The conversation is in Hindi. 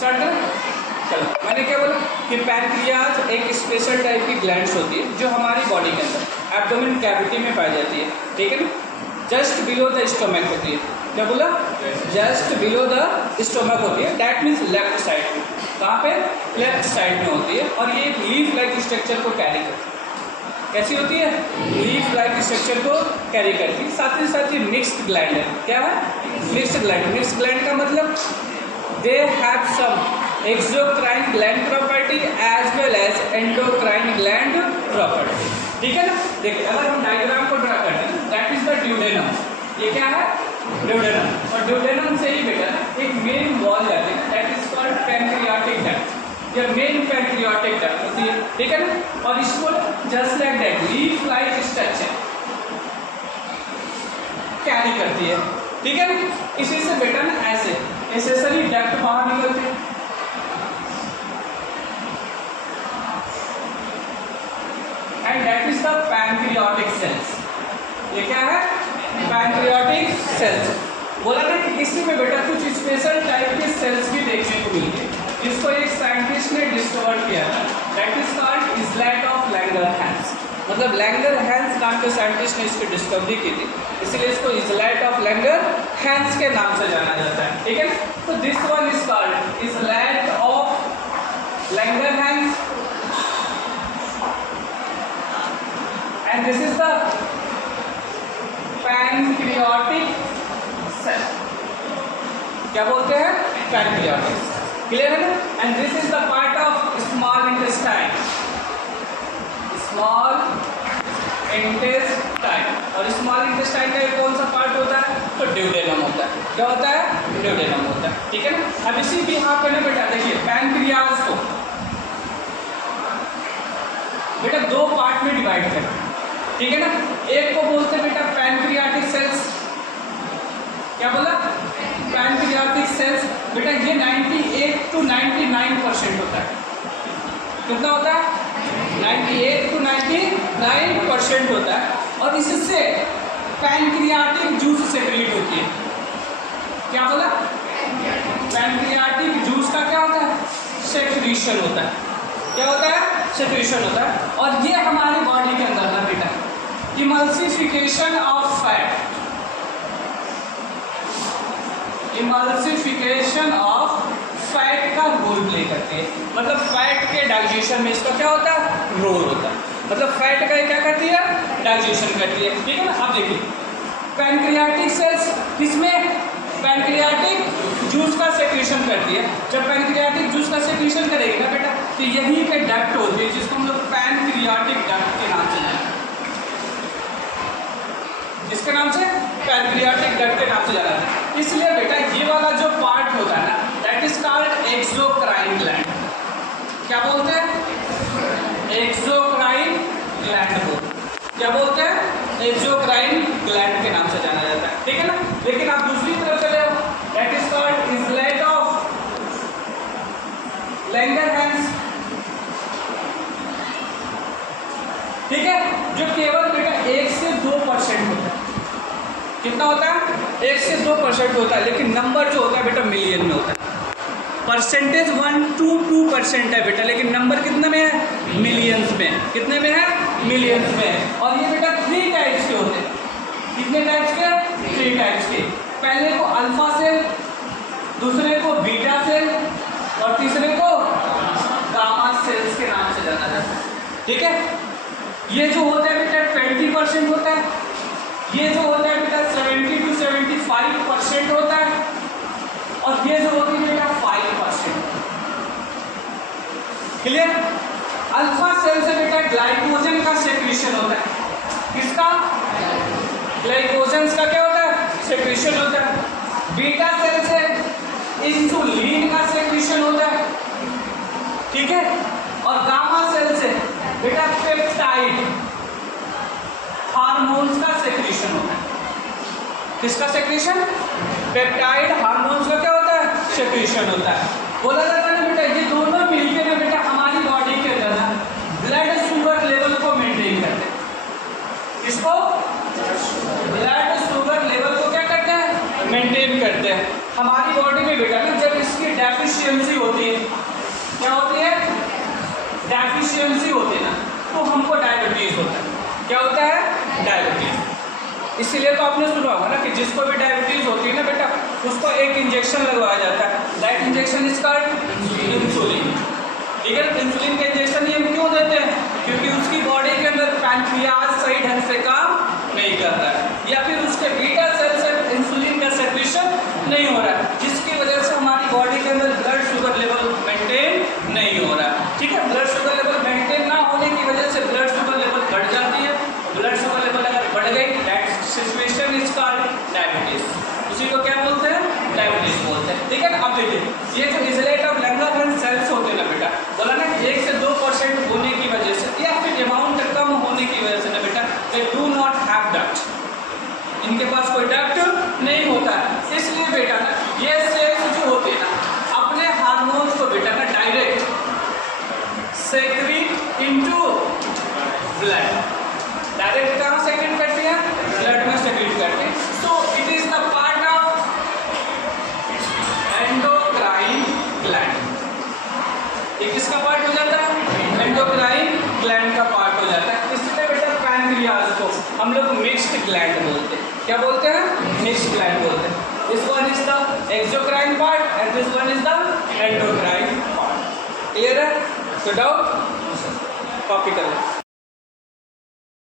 स्टार्ट करें। चलो, मैंने क्या बोला कि पैनक्रियाज एक स्पेशल टाइप की ग्लैंड्स होती है जो हमारी बॉडी के अंदर एब्डोमेन कैविटी में पाई जाती है, ठीक है ना, जस्ट बिलो द स्टोमक होती है। क्या बोला? जस्ट बिलो द स्टोमक होती है, दैट मीन्स लेफ्ट साइड में। कहाँ पे? लेफ्ट साइड में होती है और ये लीफ लाइक स्ट्रक्चर को कैरी करती है। कैसी होती है? लीफ लाइक स्ट्रक्चर को कैरी करती है। साथ ही साथ ये मिक्स्ड ग्लैंड है। क्या है? Mixed gland. मिक्स्ड ग्लैंड का मतलब they have some exocrine gland property as well as endocrine gland property, ठीक है ना। देखिए, अगर हम डायग्राम को ड्रा करते हैं, दैट इज द ड्यूडेनम। ये क्या है? ड्यूडेनम। और ड्यूडेनम से ही बेटा ना एक मेन वॉल जाती है, that is called pancreatic duct. ये मेन पैनक्रियाटिक डक्ट होती है, ठीक है ना। और इसको just like that leaf like structure carry करती है, ठीक है ना। इसी से बेटा ना ऐसे एसेसरी डक्ट बाहर निकलते हैं, and that is the pancreatic cells. ये क्या है? Pancreatic cells. बोला ना कि इसी में बेटा कुछ स्पेशल टाइप के सेल्स भी देखने को मिलते हैं, जिसको एक साइंटिस्ट ने डिस्कवर किया था, that is called islet of Langerhans. मतलब लैंगरहैंस नाम के साइंटिस्ट ने इसकी डिस्कवरी की थी, इसलिए इसको इजलेट ऑफ लैंगरहैंस के नाम से जाना जाता है, ठीक है। तो this one is called islet of Langerhans and this is the pancreatic cell. क्या बोलते हैं? पैनक्रियाटिक। क्लियर है ना। And this is the part of small intestine. Small intestine. और स्मॉल इंटेस्टाइन का कौन सा पार्ट होता है? तो ड्यूडेनम होता है। क्या होता है? ड्यूडेनम होता है, ठीक है ना। अब इसी भी यहाँ पे ना बेटा देखिए, पैनक्रियाज को बेटा दो पार्ट में डिवाइड करें, ठीक है ना। एक को बोलते हैं बेटा पैनक्रियाटिक सेल्स। क्या बोला? Pancreatic cells. बेटा ये 98 to 99% होता है। कितना होता है? 98 to 99% होता है। और इससे पैनक्रियाटिक जूस सेक्रेट होती है। क्या बोला? पैनक्रियाटिक जूस का क्या होता है? सेक्रीशन होता है। क्या होता है? सेक्रीशन होता है। और ये हमारी बॉडी के अंदर ना बेटा emulsification of fat, emulsification of fat का रोल प्ले करती है। मतलब फैट के डाइजेशन में इसका क्या होता है? रोल होता है। मतलब फैट का क्या करती है? डाइजेशन करती है, ठीक है ना। अब देखिए, पैनक्रियाटिक सेल्स किसमें? पैनक्रियाटिक जूस का सेक्रेशन करती है। जब पैनक्रियाटिक जूस का सेक्रेशन करेगी ना बेटा, तो यहीं पे डक्ट होती है, जिसको हम लोग पैनक्रियाटिक डक्ट के नाम से जानते हैं। इसके नाम से पैनक्रियाटिक डक्ट के नाम से जाना जाता है। इसलिए बेटा ये वाला जो पार्ट होता है ना, that is called exocrine gland. क्या बोलते हैं? एक्सोक्राइन ग्लैंड को क्या बोलते हैं? एक्सोक्राइन ग्लैंड के नाम से जाना जाता है, ठीक है ना। लेकिन आप दूसरी तरफ चले हो, that is called islet of Langerhans, ठीक है, जो केवल बेटा 1 से 2% होता है। कितना होता है? 1 से 2% होता है, लेकिन नंबर जो होता है बेटा मिलियन में होता है। परसेंटेज 1 to 2% है बेटा, लेकिन नंबर कितने में है? मिलियंस में। कितने में है? मिलियंस में। और ये बेटा 3 टाइप्स के होते हैं। कितने टाइप्स के? 3 टाइप्स के। पहले को अल्फा सेल, दूसरे को बीटा सेल और तीसरे को गामा सेल्स के नाम से जाना जाता है, ठीक है। ये जो होता है बेटा 20% होता है, ये जो होता है बेटा 70 to 75% होता है, और ये जो होती है बेटा 5%। क्लियर? अल्फा सेल से बेटा ग्लाइकोजन का सेक्रेशन होता है। किसका? ग्लाइकोजन का क्या होता है? सेक्रेशन होता है। बीटा सेल से इंसुलिन का सेक्रेशन होता है, ठीक है। और गामा सेल से बेटा पेप्टाइड हार्मोन्स का सेक्रेशन होता है। किसका सेक्रेशन? पेप्टाइड हार्मोन्स का क्या होता है? सेक्रेशन होता है। बोला जाता है ना बेटा, ये दोनों मिलकर ना बेटा हमारी बॉडी के अंदर ना ब्लड शुगर लेवल को मेंटेन करते हैं। इसको ब्लड शुगर लेवल को क्या करते हैं? मेंटेन करते हैं। हमारी बॉडी में बेटा ना जब इसकी डेफिशिएंसी डेफिशिएंसी होती है, क्या होती है? डेफिशिएंसी होती है ना, तो हमको डायबिटीज होता है। क्या होता है? डायबिटीज। इसीलिए तो आपने सुना होगा ना कि जिसको भी डायबिटीज होती है ना बेटा, उसको एक इंजेक्शन लगवाया जाता है। That injection is called insulin. ठीक है, इंसुलिन का इंजेक्शन ये हम क्यों देते हैं? क्योंकि उसकी बॉडी के अंदर पैंक्रियाज सही ढंग से काम नहीं कर रहा है, या फिर उसके बीटा सेल से इंसुलिन का सेक्रेशन नहीं हो रहा है, जिसकी वजह से हमारी बॉडी के अंदर ब्लड शुगर लेवल मेंटेन नहीं हो रहा है। ठीक है, ब्लड शुगर लेवल मेंटेन ना होने की वजह से ब्लड शुगर लेवल बढ़ जाती है। ब्लड शुगर लेवल अगर बढ़ गई, that situation is called diabetes. उसी को क्या बोलते हैं? डायबिटीज बोलते हैं। ठीक है, अब देखिए ये जो इजलेट ऑफ लैंगरहैंस सेल्स होते हैं ना बेटा, बोला ना 1 से 2% होने की वजह से या फिर अमाउंट कम होने की वजह से ना बेटा, they do not have duct, इनके पास कोई डक्ट नहीं होता है। इसलिए बेटा ना ये सेल्स जो होते हैं ना, अपने हार्मोन्स को बेटा ना direct secrete into blood, direct कहाँ सेक्रेट करती है? ब्लड में सेक्रेट करती है। So it is the part of endocrine gland. ये किसका पार्ट हो जाता है? एंडोक्राइन ग्लैंड का पार्ट हो जाता है। इसलिए बेटा पैंक्रियाज को हम लोग मिक्स्ड ग्लैंड बोलते हैं। क्या बोलते हैं? मिक्स्ड ग्लैंड बोलते हैं। This one is the exocrine part and this one is the endocrine part. Clear है? तो डाउट कॉपी करो।